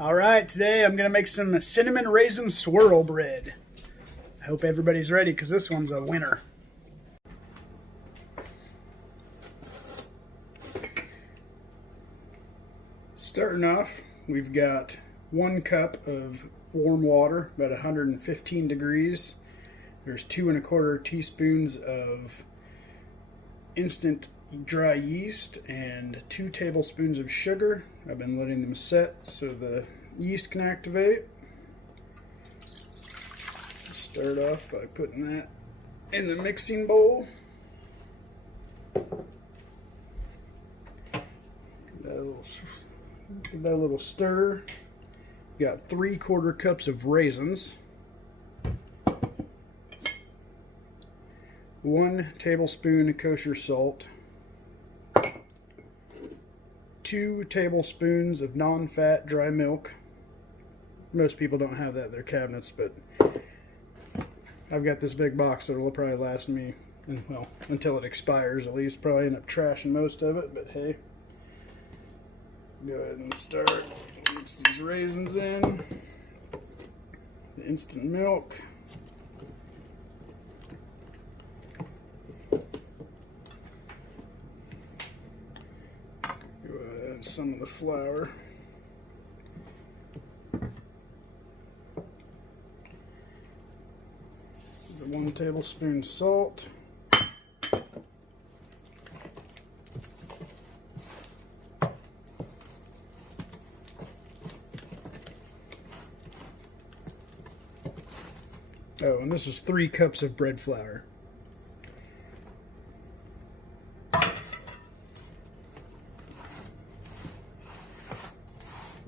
Alright, today I'm going to make some cinnamon raisin swirl bread. I hope everybody's ready because this one's a winner. Starting off, we've got 1 cup of warm water, about 115 degrees. There's 2 1/4 teaspoons of instant dry yeast and 2 tablespoons of sugar. I've been letting them set so the yeast can activate. Start off by putting that in the mixing bowl. Give that a little stir. Got 3/4 cups of raisins. 1 tablespoon kosher salt. 2 tablespoons of non-fat dry milk. Most people don't have that in their cabinets, but I've got this big box that will probably last me, well, until it expires at least. Probably end up trashing most of it, but hey. Go ahead and start. Mix these raisins in. The instant milk. Go ahead and some of the flour. The 1 tablespoon salt. Oh, and this is 3 cups of bread flour.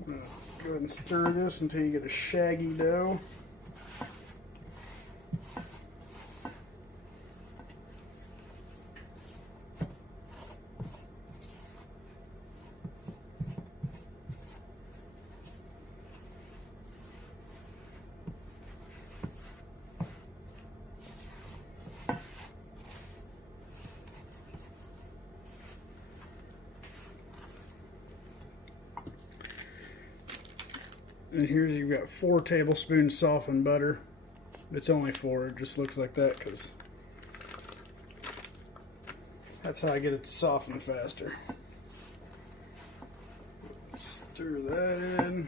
Go ahead and stir this until you get a shaggy dough. And here's, you've got 4 tablespoons softened butter. It's only 4, it just looks like that because that's how I get it to soften faster. Stir that in.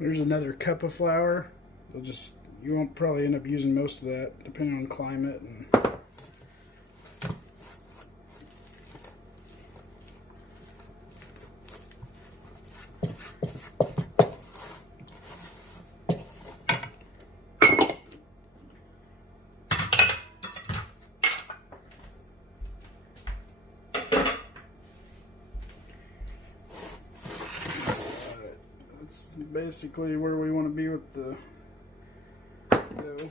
There's another cup of flour. You won't probably end up using most of that, depending on climate. Basically where we want to be with the dough.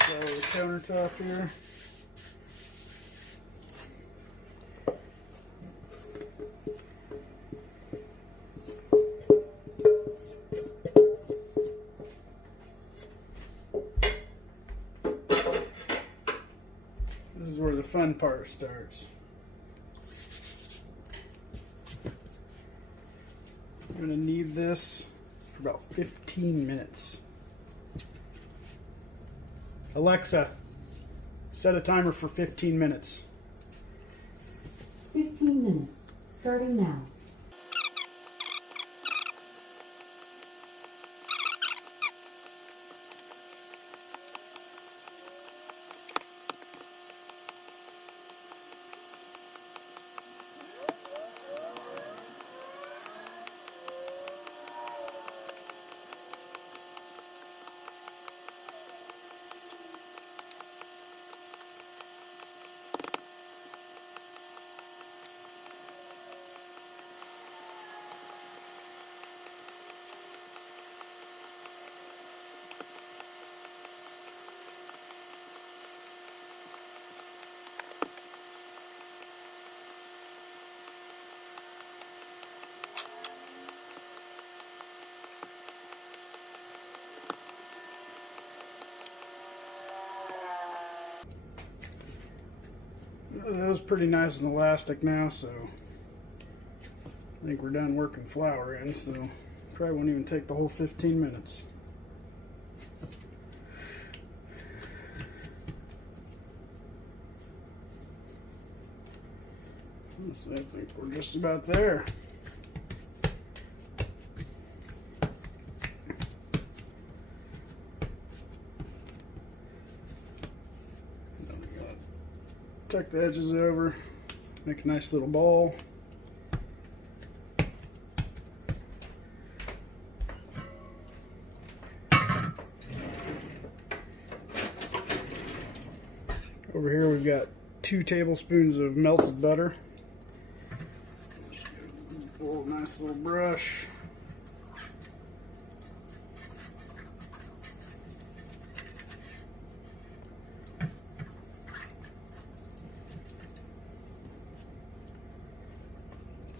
Follow the countertop here. This is where the fun part starts. I'm going to knead this for about 15 minutes. Alexa, set a timer for 15 minutes. 15 minutes, starting now. It was pretty nice and elastic now, so I think we're done working flour in, so probably won't even take the whole 15 minutes. So I think we're just about there. Tuck the edges over, make a nice little ball. Over here we've got 2 tablespoons of melted butter. Pull a nice little brush.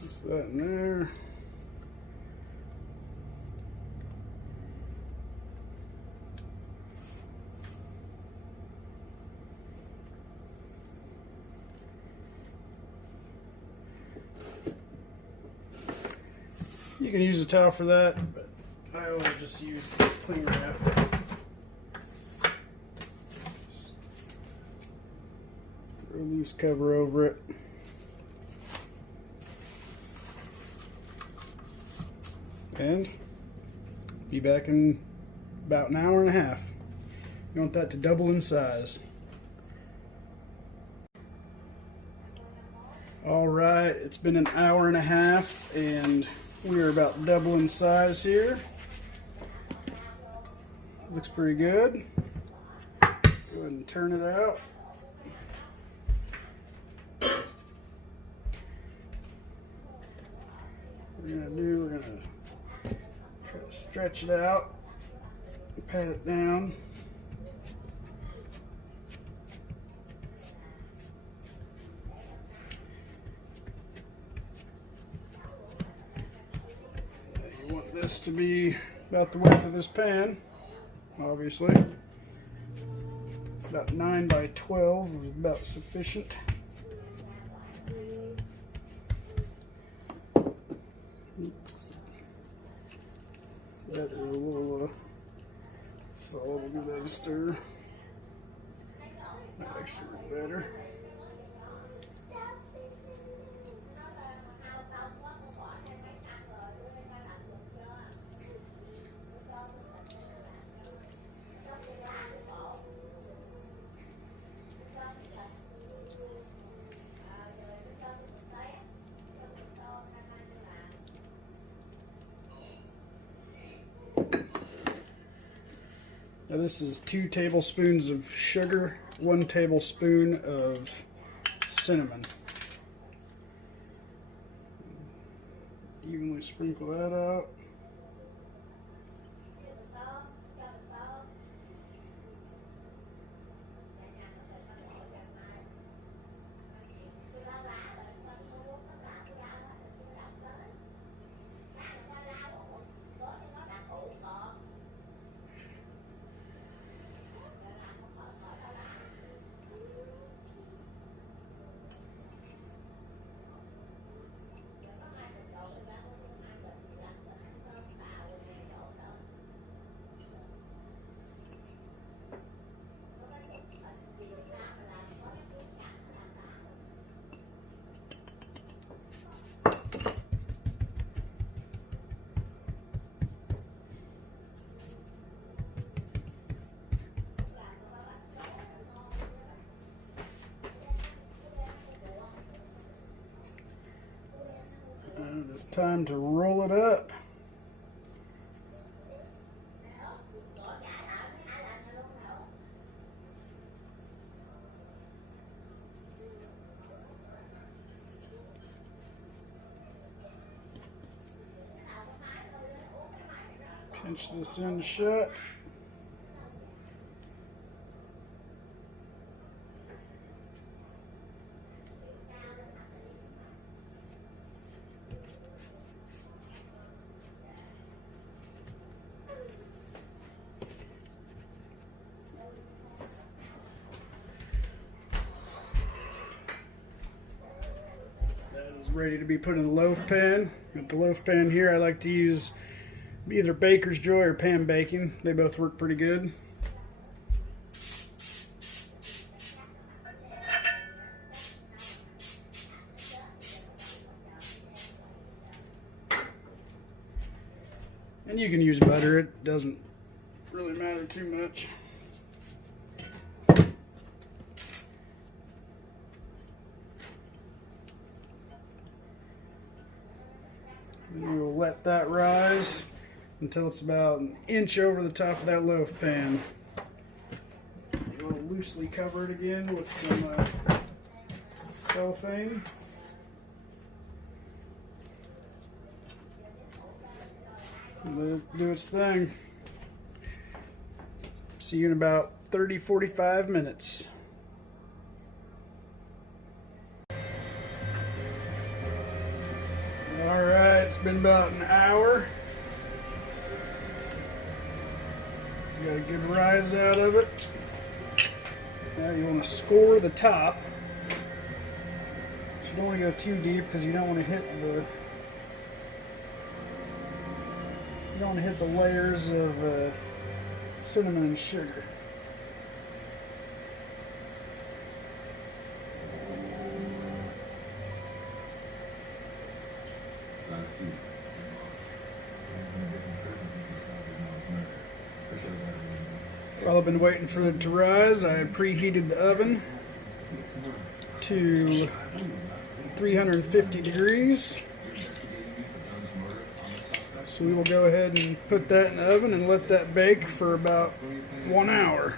Just that in there. You can use a towel for that, but I always just use cling wrap. Throw a loose cover over it. And be back in about an hour and a half. You want that to double in size. All right, it's been an hour and a half and we are about double in size here. Looks pretty good. Go ahead and turn it out. We're gonna try to stretch it out, pat it down. You want this to be about the width of this pan, obviously. About 9 by 12 is about sufficient. Better a little salt will give that a stir. That actually work better. Now this is 2 tablespoons of sugar, 1 tablespoon of cinnamon. Evenly sprinkle that out. And it's time to roll it up. Pinch this in shut. ready to be put in the loaf pan. Got the loaf pan here. I like to use either Baker's Joy or pan baking. They both work pretty good. And you can use butter. It doesn't really matter too much. And we'll let that rise until it's about an inch over the top of that loaf pan. We'll loosely cover it again with some cellophane. And let it do its thing. See you in about 30-45 minutes. Alright, it's been about an hour. You got a good rise out of it. Now you want to score the top. But you don't want to go too deep because you don't want to hit the layers of cinnamon and sugar. While I've been waiting for it to rise, I preheated the oven to 350 degrees. So we will go ahead and put that in the oven and let that bake for about 1 hour.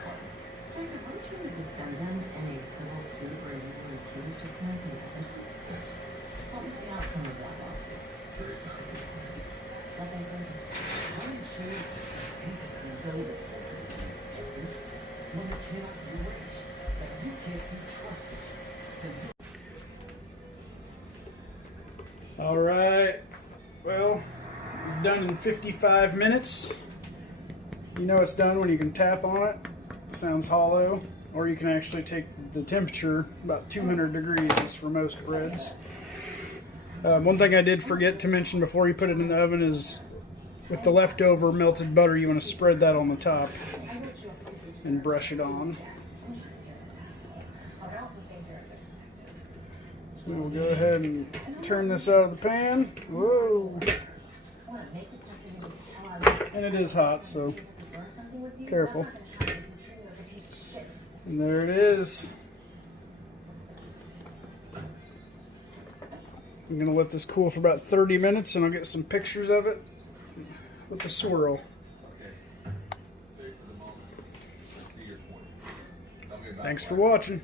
All right, well, it's done in 55 minutes. You know it's done when you can tap on it. It sounds hollow, or you can actually take the temperature, about 200 degrees for most breads. One thing I did forget to mention before you put it in the oven is with the leftover melted butter, you want to spread that on the top and brush it on. So we'll go ahead and turn this out of the pan. Whoa! And it is hot, so careful. And there it is. I'm going to let this cool for about 30 minutes and I'll get some pictures of it with the swirl. Thanks for watching.